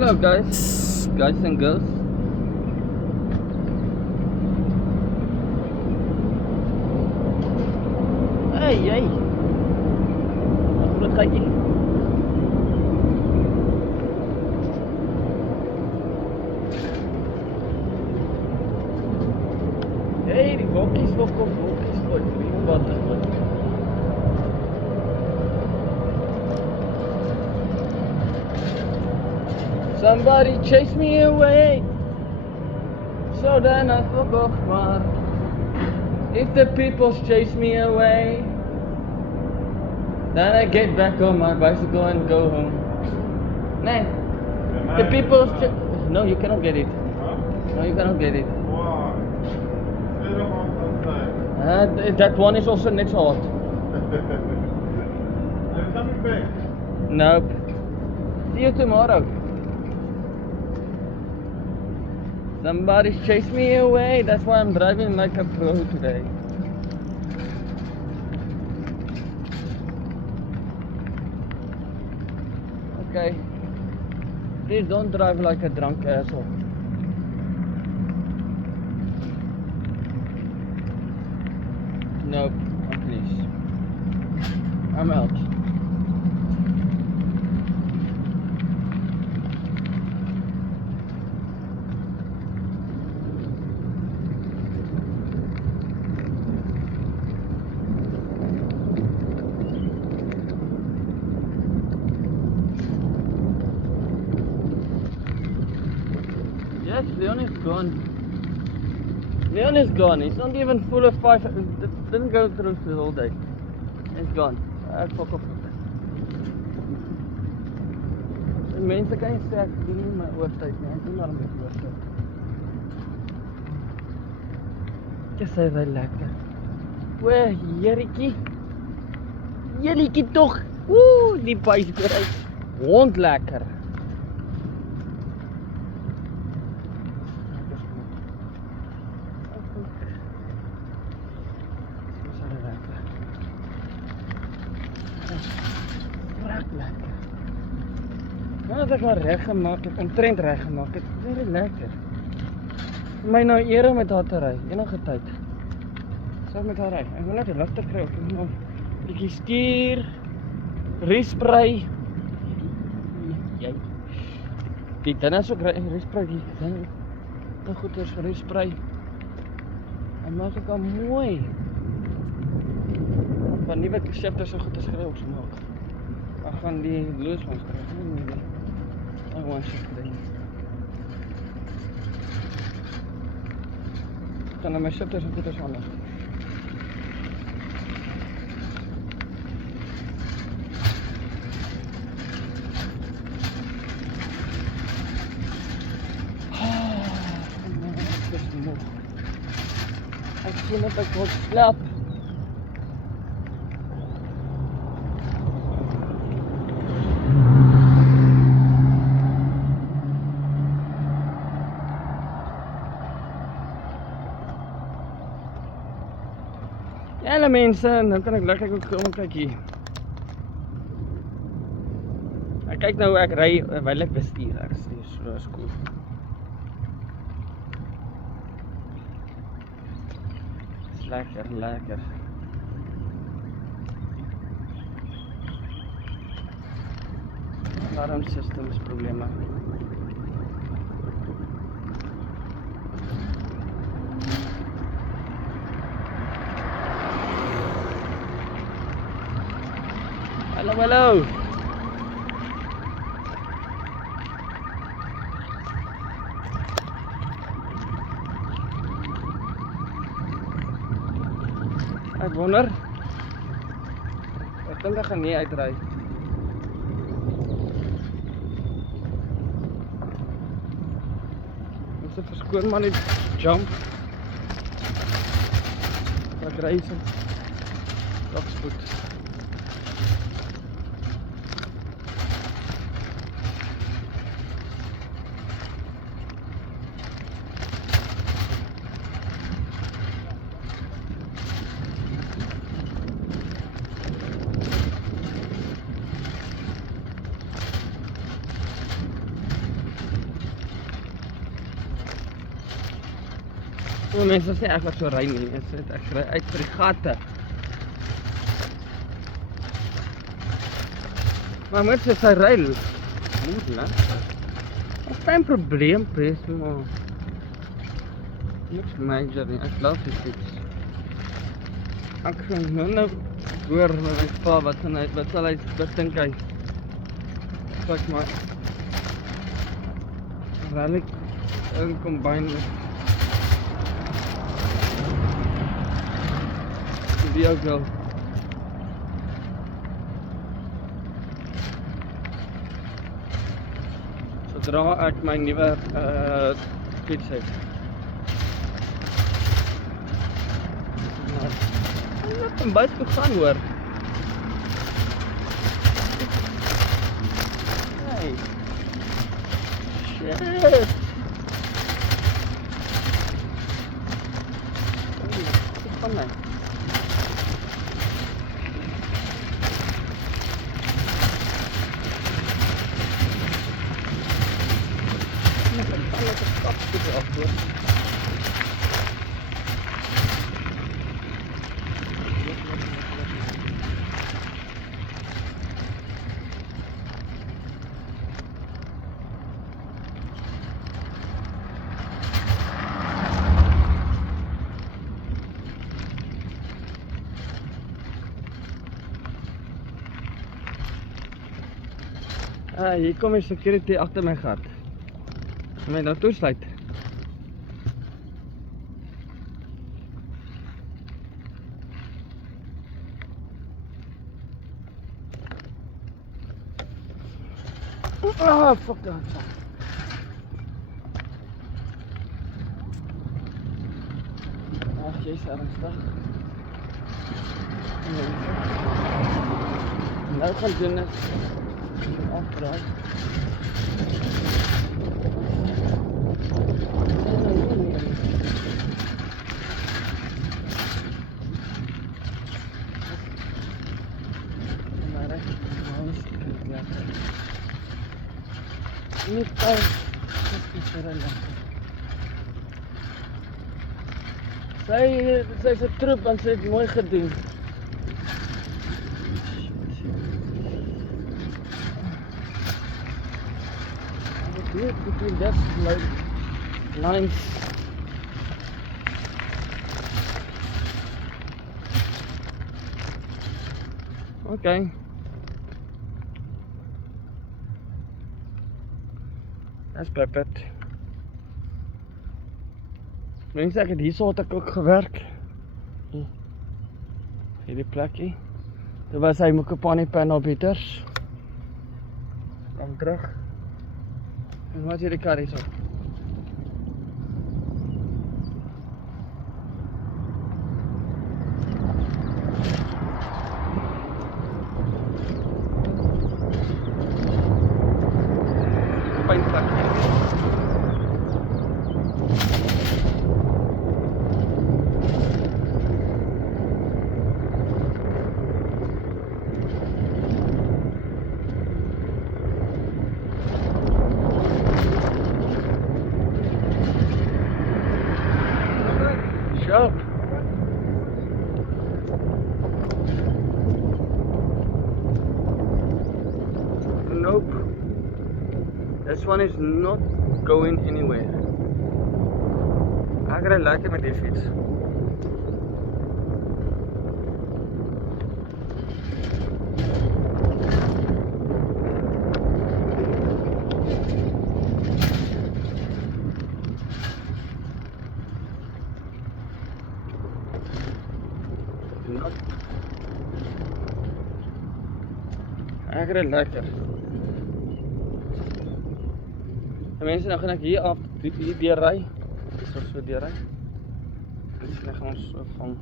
Hello guys and girls. Hey. Wat gaan jy? Hey, die wolkies wat kom, wolkies wat wat. Somebody chase me away. So then I forgot maar. If the people chase me away, then I get back on my bicycle and go home. Nee, the people no, you cannot get it. No, you cannot get it. That one is also net so hot. Are you coming back? Nope. See you tomorrow. Somebody chased me away. That's why I'm driving like a pro today. Okay. Please don't drive like a drunk asshole. Nope, please. I'm out. Yes, Leon is gone. Leon is gone. He's not even full of 5. Didn't go through the whole day. He's gone. Fuck off. Mense kan nie sê ek doen nie my oortyd nie. Ek doen maar my oortyd. Dis baie lekker. O, Jeritjie. Jeritjie tog. Ooh, die bicycle ry. Hond lekker. Lekker. Nou dat ek maar reg gemaak het, omtrent reg gemaak het, baie lekker. Vir my nou eer om met haar te ry, enige tyd. Sal met haar ry. Ek wil net die ligter kry of ek nog 'n bietjie stuur, respray. Jy. Die dinge is ook respray die ding. Te goed is vir respray. En maak ek al mooi. Van nuwe shifters so goed as gereeld gemaak. Ek gaan die loos van skryf, nie. Ek wou net kry. Dan my shifters so goed as anders. Ek voel net ek word slaap. Ja, mense, nou kan ek lekker ook kyk hier. Ek kyk nou hoe ek ry terwyl ek bestuur. Ek stuur so skool. Lekker. Alarm systems probleme. Hallo. Ek wonder. Ek dink ek gaan nie uitry. Ons het verskoon maar net jump. Ek ry so. Dagspoed. Maar mense is nie echt wat so ry nie, mense het ek ry uit vir die gatte. Maar moet sy ry moet, né? Dat is geen probleem, Pres, maar niks major nie, ek love die fiets. Ek gaan nou hoor met my pa, wat dink hy? Fuck maar rally in combine met die ook wel. Sodra ek my nuwe fiets het. Ek het hem buiten gegaan hoor. Hey. Shit. Wat van my? Hier kom die security agter my gat. Gaan my nou toesluit. Ah, fuck that. Ag, jy's ernstig. Nou gaan doen is afdraai. Niet thuis, dat is er lekker. Sy is 'n troep en sy het mooi gedoen. Hier between that lines. Okay. That's perfect. Mense, ek het hierso het ek ook gewerk. Hierdie plekkie. Dit was hy Mokopane panel beaters. Dan terug. En wat is hierdie kar hierso? Pynplek. Sharp. Nope. This one is not going anywhere. Ek ry lekker met die fiets. Ek ry lekker. En mense, nou gaan ek hier af, hier deur ry. Dis of so deur ry. En dan gaan ons so van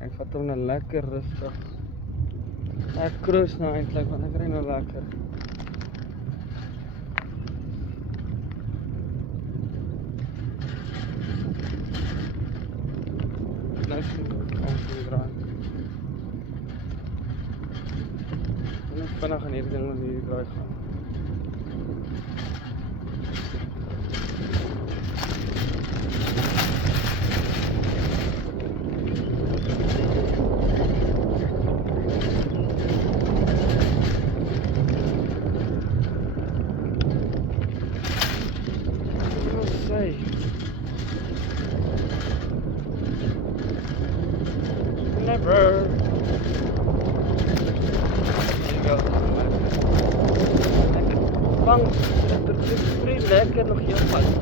ek vat hom nou lekker rustig. Ek cruise nou eintlik, want ek ry nou lekker. Nou sien ek ons weer draai. vinnig aan hierdie ding met hierdie draai gaan. Never. There you go. Lekker bang. Het is vrij lekker nog heel vast.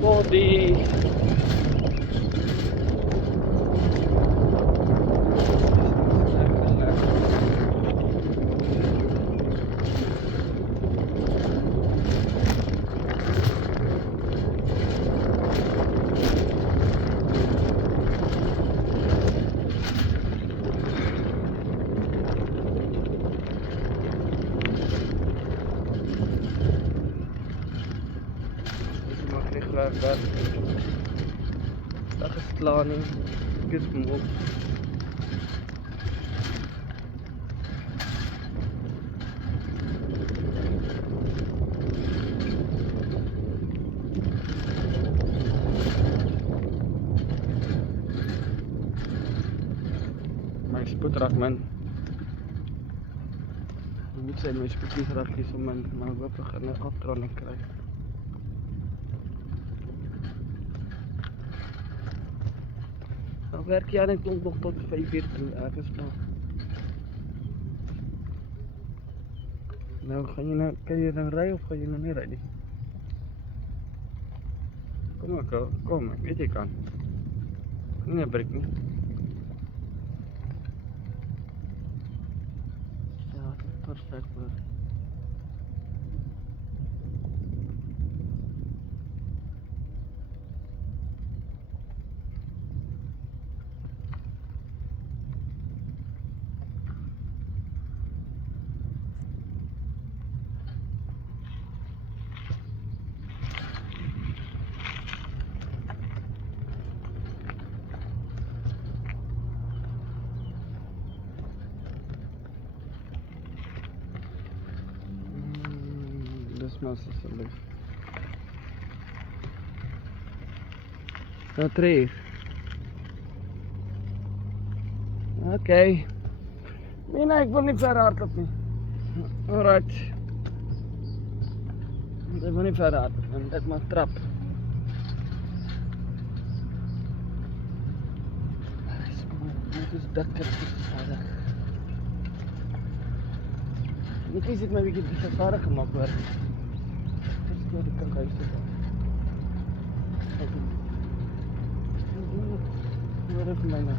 Body. Werk. Dag is klaar nie. Ek is moe. My spoed raak min. Ek moet sê my spoed nie raak hier so min, maar ek hoop ek gaan 'n aftrolling kry. Dan werk jy aan en klomp nog tot 5 uur toe, ergens maar. Nou, kan jy nou ry of gaan jy nou nie ry nie? Kom, ek weet jy kan. Nie 'n breek nie. Ja, dit is perfect hoor. Mas asseblief. Nou 3. Okay. Nee, ek wil nie verder hardloop nie. Alright. Ek wil nie verder hardloop nie, ek moet trap. Dit is dikker verder. Net is dit my bietjie verder gemaak hoor. Ja, die kan huis toe. Hoor even my nou.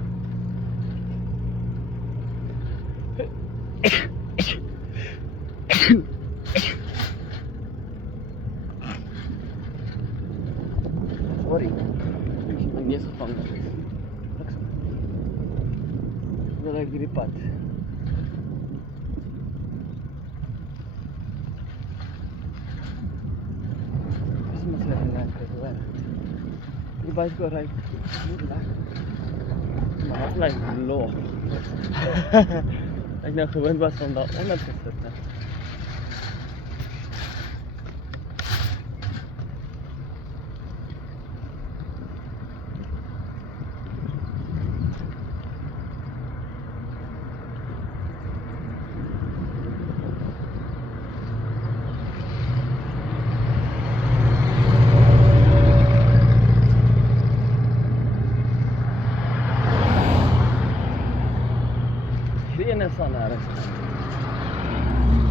Sorry. Ek het my neus gevang. Wil ek hierdie pad. Die bicycle ry nie lekker. Maar dit lyk loop. Ek nou gewoond was om daar onder te sit.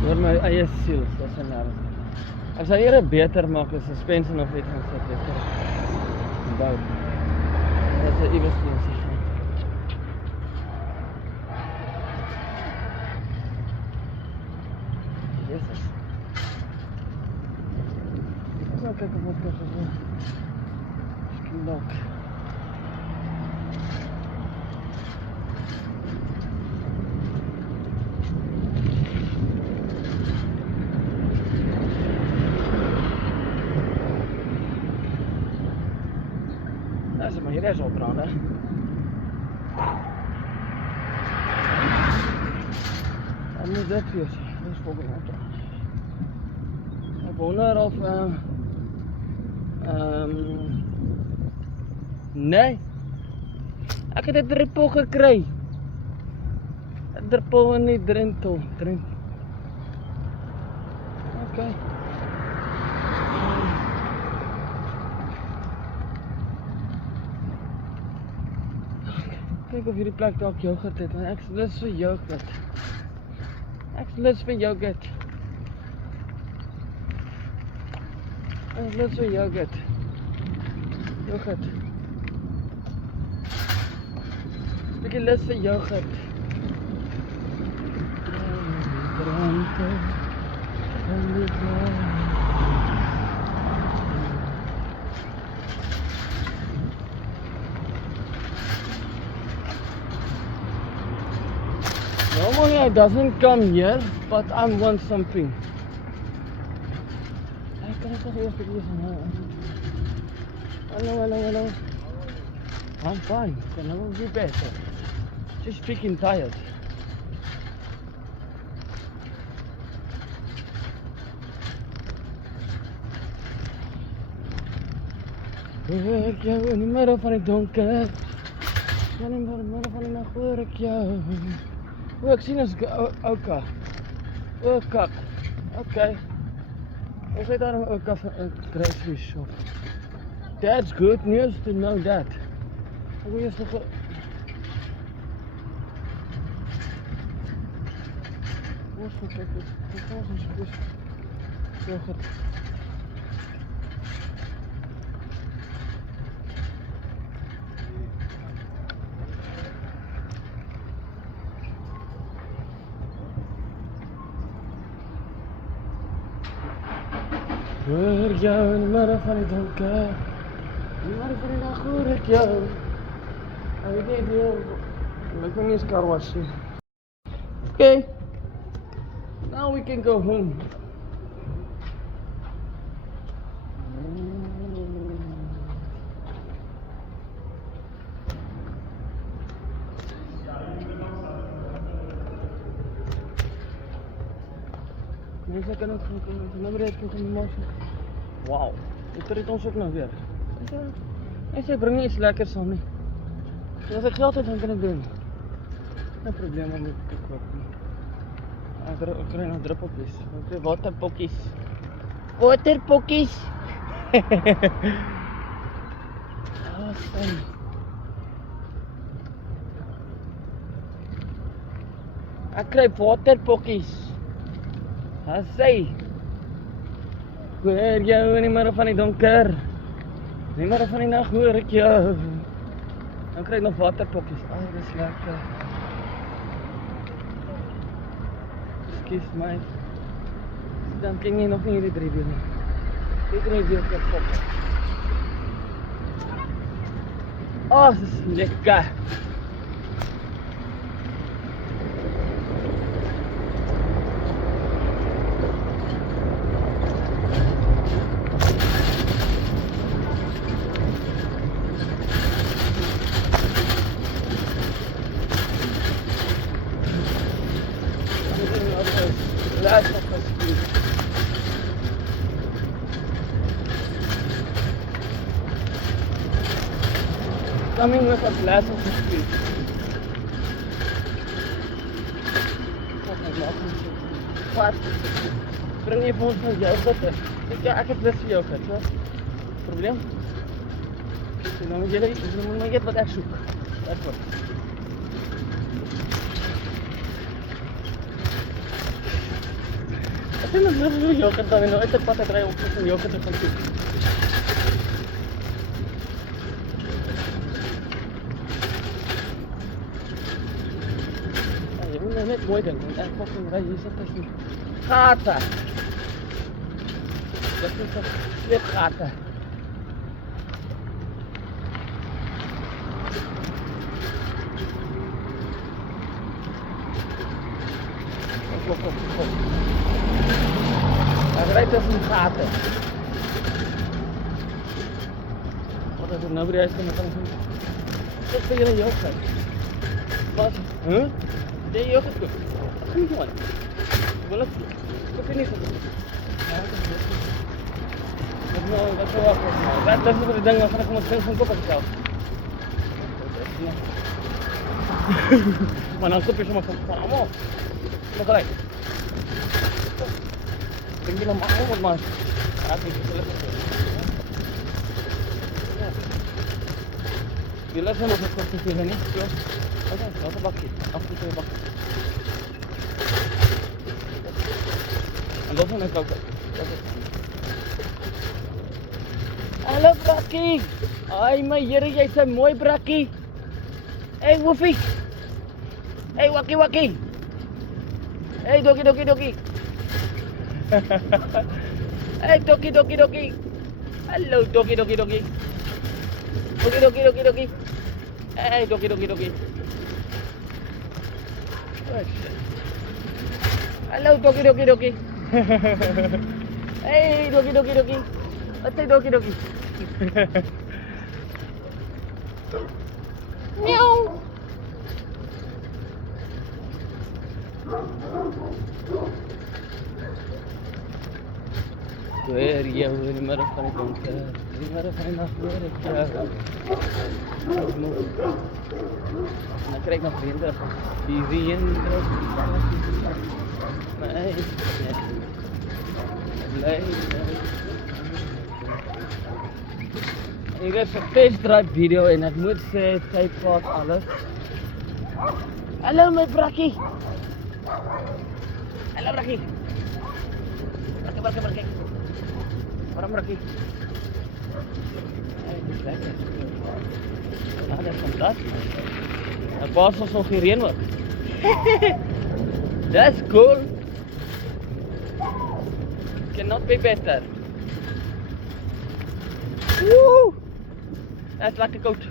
Door my eie siel, dat is nergens. Ek sal eerder beter maak as suspension of iets van sit beter. Bou. Dat is iewers nie. kyk of ons kan so. Miskien dalk. Dis maar hier is opbrand, hè. En moet dit wees. Dis volgende opbrand. Ek wonder of nee. Ek het 'n druppel gekry. 'n Druppel in die drentel. Okay. Kyk of hierdie plek dalk yoghurt het, want ek is lus vir yoghurt. Ek is lus vir yoghurt. Ek is lus vir yoghurt. Yoghurt. Ek is lus vir yoghurt. Normally it doesn't come here, but I want something. Ek kan dit nog eers lees. Hallo. I'm fine. Can never be better. Just freaking tired. Hoor ek jou in die middel van die donker. In die middel van die nag hoor ek jou. O, ek sien ons ouka. O, kak. Okay. Ons het daar 'n ouka vir 'n grocery shop. That's good news to know that. Ek wil eers nog Ons gaan kyk. Ons yoghurt. Hoor jou in die middel van die donker. In die middel van die nag hoor ek jou. Ek weet nie idee. Ek kan nie eens car wash nie. Okay. Now we can go home. Mense kan ook gaan nummer het gaan maak. Wow. Dit het ons ook nou weer. Ek bring nie iets lekkers saam nie. As ek geld het dan kan ek doen. No probleem om dit te koop nie. Ek kry nog druppeltjies. Ek kry waterpokkies. Waterpokkies. Awesome. Ek kry waterpokkies. Sê. Hoor jou in die middel van die donker. In die middel van die nag hoor ek jou. Dan kry ek nog waterpokkies. Dis lekker. Excuse my. Dan ken jy nog nie hierdie 3 been nie. Dit kry jy ook op. Dis lekker. Glass of a speed. Coming with a glass of a speed. Wat? Bring jy vir ons nou yoghurt? Ek het lus vir yoghurt, so. Probleem? So nou moet jy eet wat ek soek. That's what. Ek sien nog nie yoghurt dan nou uit 'n pad ry om vir yoghurt te gaan soek. Jy moet net mooi dink, want ek fucking ry hier sit tussen gate. Dit is 'n sleepgate. Kom. Hy ry tussen gate. Wat as ek nou by die huis kom, dan kan ek sien. Dit vir julle yoghurt. Wat? Huh? Jy yoghurt koop? Ag nee man. Wil ek koop nie so. Wat sou wag nou? Wat is vir die ding wat ek moet sê van koop ek self. Maar dan koop jy sommer van almal. Wat gelyk? Dink jy nou maar. Ek het dit Je laat hem nog een kopje vullen, niet? Zo. Oké, dat een bakje. Achter twee bakjes. En dat is een koker. Hallo Brakkie. Ai my Here, jy's 'n mooi Brakkie. Hey Woefie. Hey Wakkie. Hey Dokkie. Hey Dokkie. Hallo Dokkie. Dokkie. Hey, Dokkie. Hallo, Dokkie. Hey, Dokkie. Wat sê Dokkie? Miauw. Weer jou in die middag van die donker. Die middag van die nacht weer ek en dan krijg ik nog vrienden. Die vrienden. Nee. Ik heb een testdrive video en ik moet zeggen, tijd gaat alles. Hallo mijn Brakkie. Hallo Brakkie. Brakkie. Waarom Brakkie? Dit is lekker. Ja, dat is fantastisch. Het was als nog geen reen wordt. That's cool. Cannot be better. Woo! Dat is lekker koud.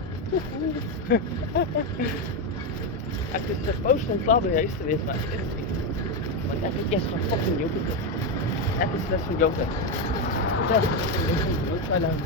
Ik is supposed om klaar bij huis te wezen, maar het is niet. Want ik heb van fucking yoghurt. Het is slechts van yoghurt. Dat is van yoghurt. Hallo.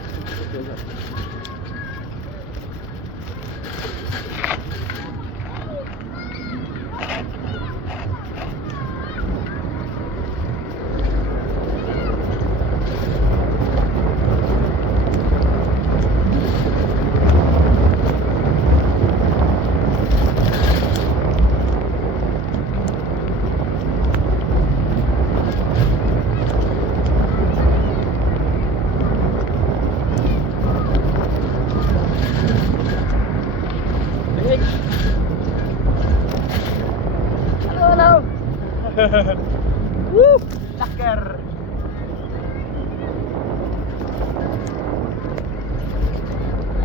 Woe, lekker.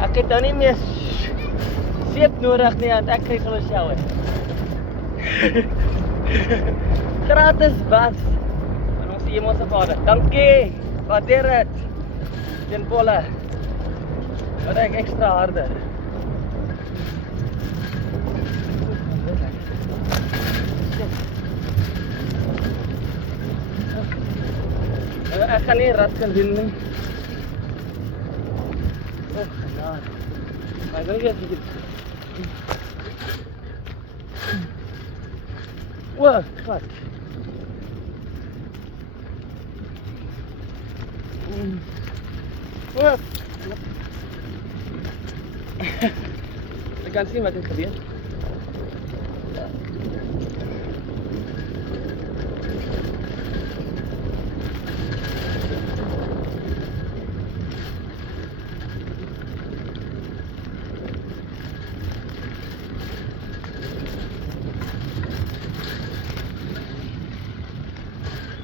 Ek het nou nie meer seep nodig nie, want ek kry hulle shower. Gratis was van ons hemelse Vader. Dankie. Waardeer dit. Ten volle. Wat ek ekstra harder. Ek gaan nie rat kan doen nie. Oh, genade. Maar ek wil nie weet Wow, wat? Wow. Ek kan sien wat het gebeur.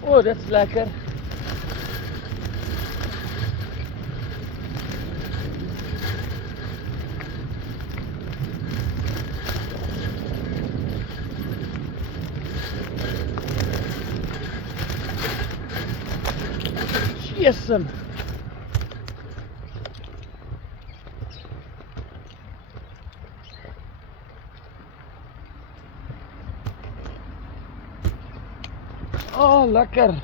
Oh, dat is lekker. Jesus. Oh, lekker.